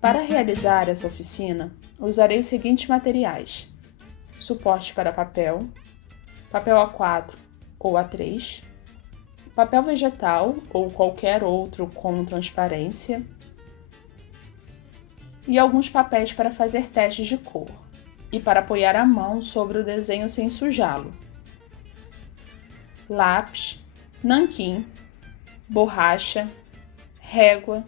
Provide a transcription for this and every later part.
Para realizar essa oficina, usarei os seguintes materiais: suporte para papel, papel A4 ou A3, papel vegetal ou qualquer outro com transparência e alguns papéis para fazer testes de cor e para apoiar a mão sobre o desenho sem sujá-lo, lápis, nanquim, borracha, régua,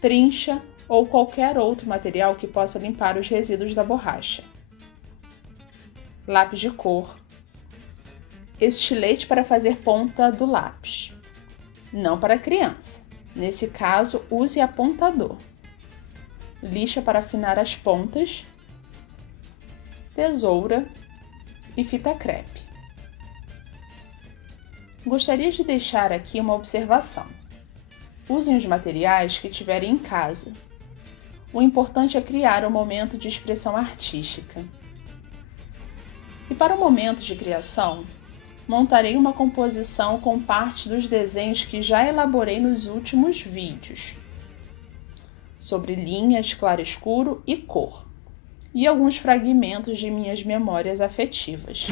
trincha ou qualquer outro material que possa limpar os resíduos da borracha, lápis de cor, estilete para fazer ponta do lápis, não para criança, nesse caso use apontador, lixa para afinar as pontas, tesoura e fita crepe. Gostaria de deixar aqui uma observação. Usem os materiais que tiverem em casa. O importante é criar um momento de expressão artística. E para o momento de criação, montarei uma composição com parte dos desenhos que já elaborei nos últimos vídeos, sobre linhas, claro-escuro e cor, e alguns fragmentos de minhas memórias afetivas.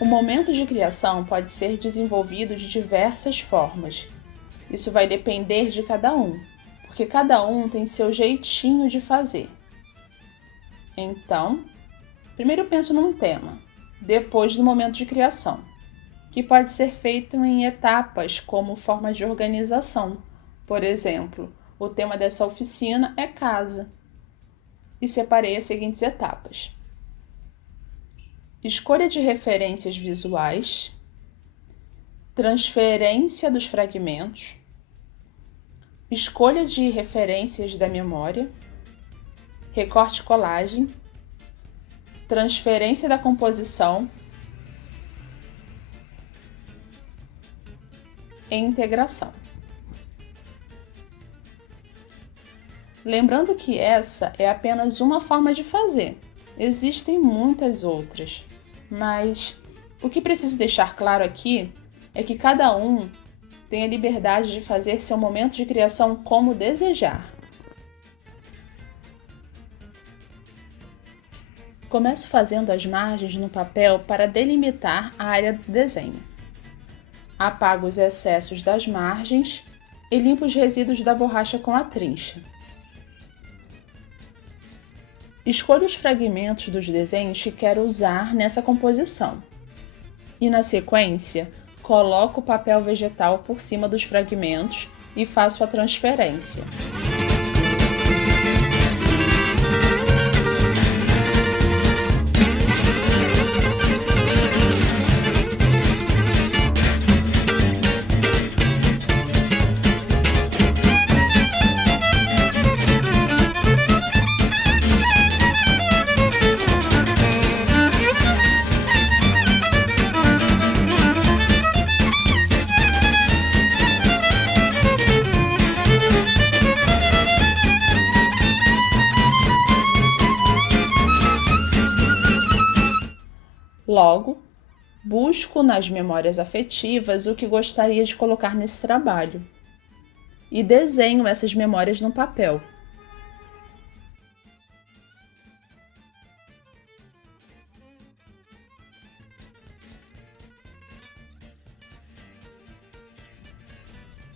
O momento de criação pode ser desenvolvido de diversas formas. Isso vai depender de cada um, porque cada um tem seu jeitinho de fazer. Então, primeiro penso num tema, depois do momento de criação, que pode ser feito em etapas como forma de organização. Por exemplo, o tema dessa oficina é casa, e separei as seguintes etapas: escolha de referências visuais, transferência dos fragmentos, escolha de referências da memória, recorte e colagem, transferência da composição e integração. Lembrando que essa é apenas uma forma de fazer, existem muitas outras. Mas o que preciso deixar claro aqui é que cada um tem a liberdade de fazer seu momento de criação como desejar. Começo fazendo as margens no papel para delimitar a área do desenho. Apago os excessos das margens e limpo os resíduos da borracha com a trincha. Escolho os fragmentos dos desenhos que quero usar nessa composição. E na sequência, coloco o papel vegetal por cima dos fragmentos e faço a transferência. busco nas memórias afetivas o que gostaria de colocar nesse trabalho e desenho essas memórias no papel.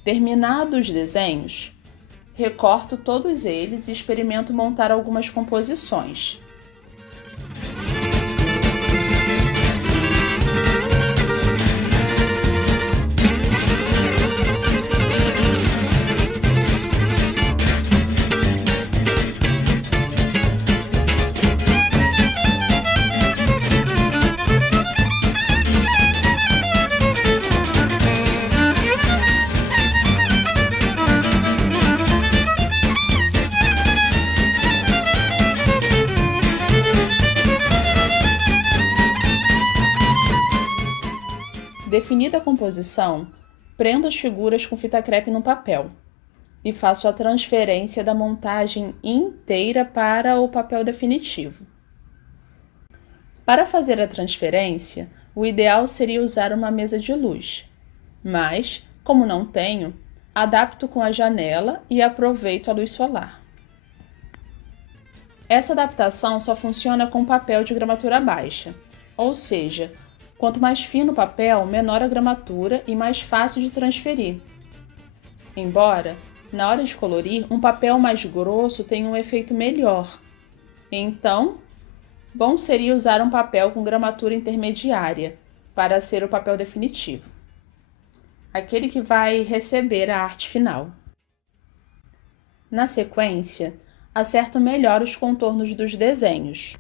Terminados os desenhos, recorto todos eles e experimento montar algumas composições. Definida a composição, prendo as figuras com fita crepe no papel e faço a transferência da montagem inteira para o papel definitivo. Para fazer a transferência, o ideal seria usar uma mesa de luz, mas, como não tenho, adapto com a janela e aproveito a luz solar. Essa adaptação só funciona com papel de gramatura baixa, ou seja, quanto mais fino o papel, menor a gramatura e mais fácil de transferir. Embora, na hora de colorir, um papel mais grosso tenha um efeito melhor. Então, bom seria usar um papel com gramatura intermediária para ser o papel definitivo, aquele que vai receber a arte final. Na sequência, acerto melhor os contornos dos desenhos,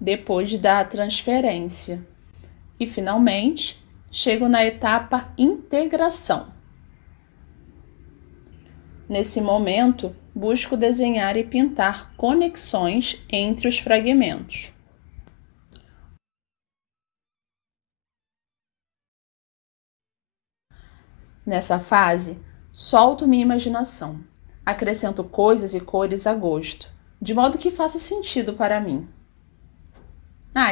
depois da transferência. E, finalmente, chego na etapa integração. Nesse momento, busco desenhar e pintar conexões entre os fragmentos. Nessa fase, solto minha imaginação, acrescento coisas e cores a gosto, de modo que faça sentido para mim.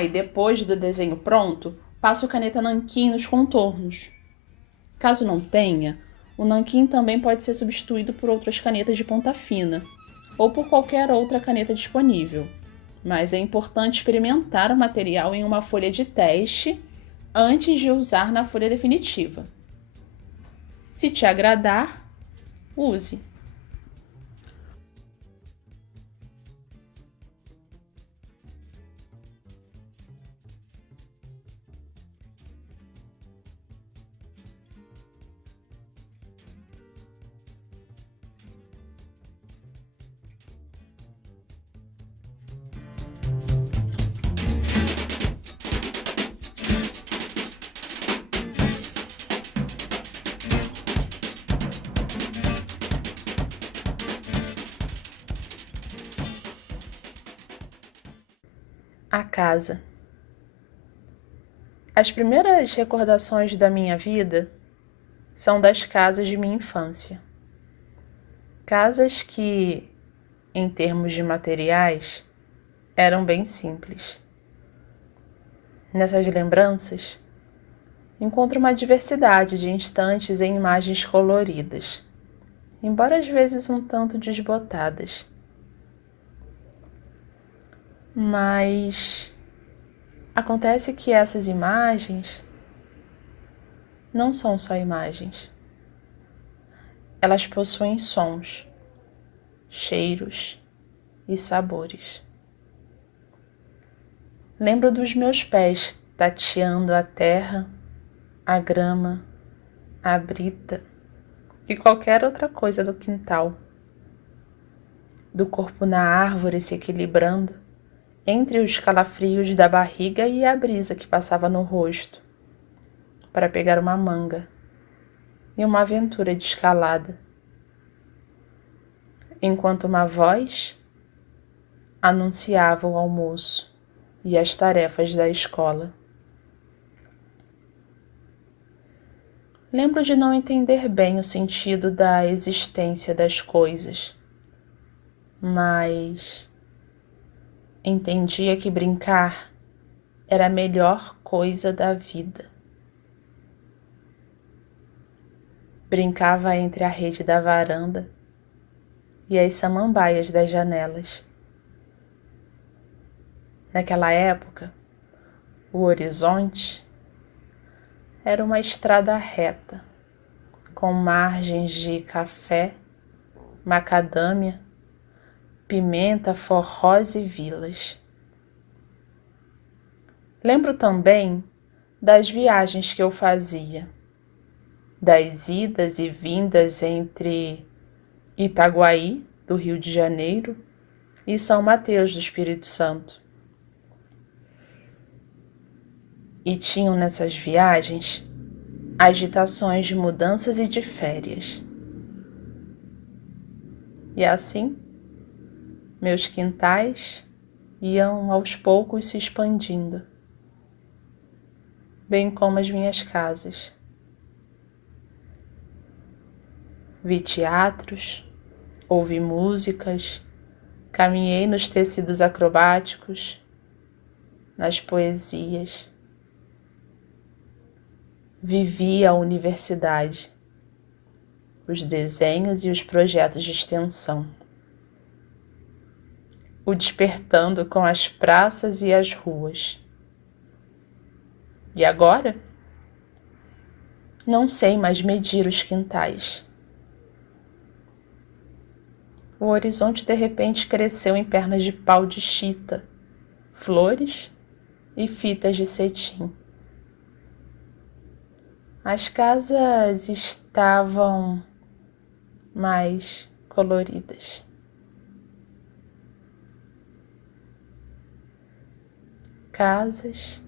E depois do desenho pronto, passo caneta nanquim nos contornos. Caso não tenha, o nanquim também pode ser substituído por outras canetas de ponta fina ou por qualquer outra caneta disponível, mas é importante experimentar o material em uma folha de teste antes de usar na folha definitiva. Se te agradar, use. A casa. As primeiras recordações da minha vida são das casas de minha infância. Casas que, em termos de materiais, eram bem simples. Nessas lembranças, encontro uma diversidade de instantes em imagens coloridas, embora às vezes um tanto desbotadas. Mas acontece que essas imagens não são só imagens. Elas possuem sons, cheiros e sabores. Lembro dos meus pés tateando a terra, a grama, a brita e qualquer outra coisa do quintal. Do corpo na árvore se equilibrando entre os calafrios da barriga e a brisa que passava no rosto, para pegar uma manga e uma aventura de escalada. Enquanto uma voz anunciava o almoço e as tarefas da escola. Lembro de não entender bem o sentido da existência das coisas, mas entendia que brincar era a melhor coisa da vida. brincava entre a rede da varanda e as samambaias das janelas. Naquela época, o horizonte era uma estrada reta, com margens de café, macadâmia, pimenta, forrós e vilas. Lembro também das viagens que eu fazia, das idas e vindas entre Itaguaí, do Rio de Janeiro, e São Mateus, do Espírito Santo. E tinham nessas viagens agitações de mudanças e de férias. E assim, meus quintais iam aos poucos se expandindo, bem como as minhas casas. Vi teatros, ouvi músicas, caminhei nos tecidos acrobáticos, nas poesias. Vivi a universidade, os desenhos e os projetos de extensão, o despertando com as praças e as ruas. E agora? Não sei mais medir os quintais. O horizonte de repente cresceu em pernas de pau de chita, flores e fitas de cetim. As casas estavam mais coloridas. Casas,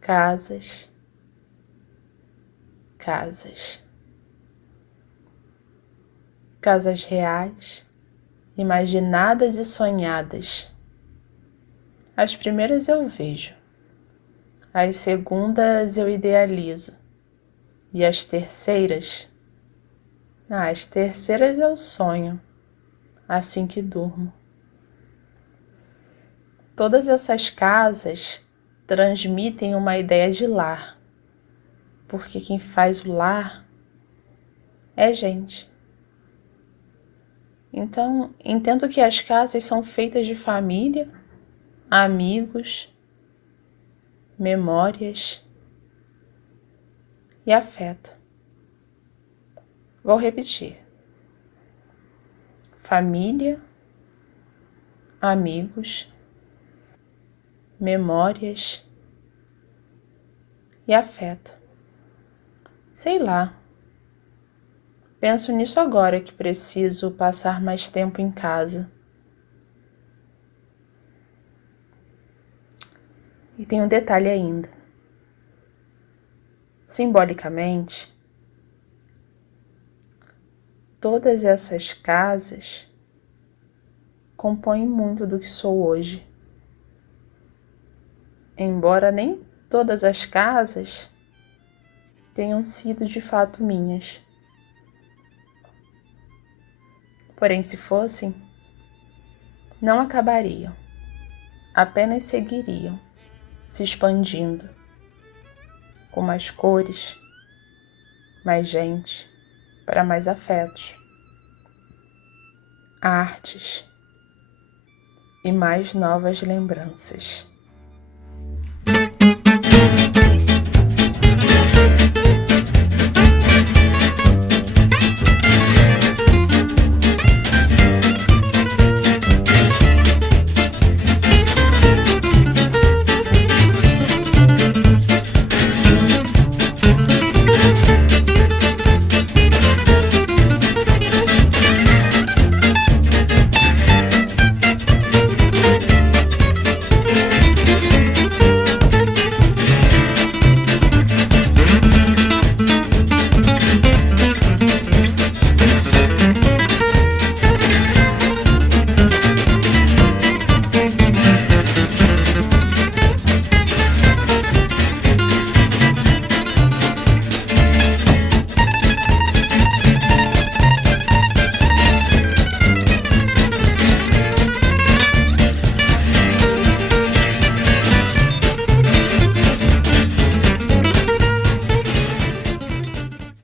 casas, casas. Casas reais, imaginadas e sonhadas. As primeiras eu vejo, as segundas eu idealizo, e as terceiras? As terceiras eu sonho, assim que durmo. Todas essas casas transmitem uma ideia de lar, porque quem faz o lar é gente. Então, entendo que as casas são feitas de família, amigos, memórias e afeto. Vou repetir. Família, amigos, memórias e afeto. Sei lá. Penso nisso agora que preciso passar mais tempo em casa. E tem um detalhe ainda. Simbolicamente, todas essas casas compõem muito do que sou hoje. Embora nem todas as casas tenham sido de fato minhas. Porém, se fossem, não acabariam, apenas seguiriam, se expandindo, com mais cores, mais gente, para mais afetos, artes e mais novas lembranças.